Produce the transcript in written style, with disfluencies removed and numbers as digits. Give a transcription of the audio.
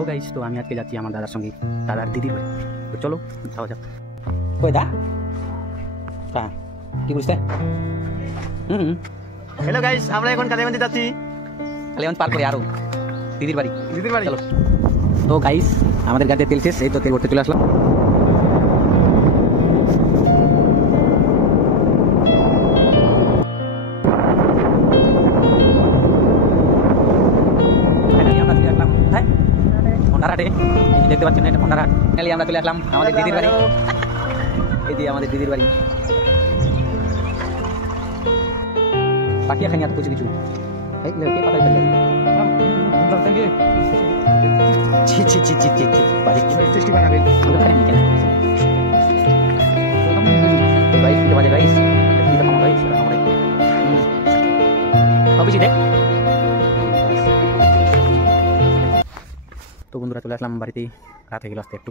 Hello guys, তো আমি আজকে যাচ্ছি আমার দাদার সঙ্গে, দাদার দিদির বাড়ি। তো চলো যাওয়া যাক। কই দা? হ্যাঁ, কি বুঝতে? হ্যালো গাইস, আমরা এখন কালীগঞ্জ যাচ্ছি। কালীগঞ্জ পার করে আরো দিদির বাড়ি। চলো। তো গাইস, আমাদের গাড়িতে তেল শেষ, এই তো তেল ভরতে চলে আসলাম। দেখতে পাচ্ছেন এটা ফোনারহাট। আমরা চলে আসলাম আমাদের দিদির বাড়ি। এই যে আমাদের দিদির বাড়ি। পাকিয়া খানি এত কিছু তো বন্ধুরা চলে আসলাম বাড়িতে, রাত হয়ে গেল আসতে একটু।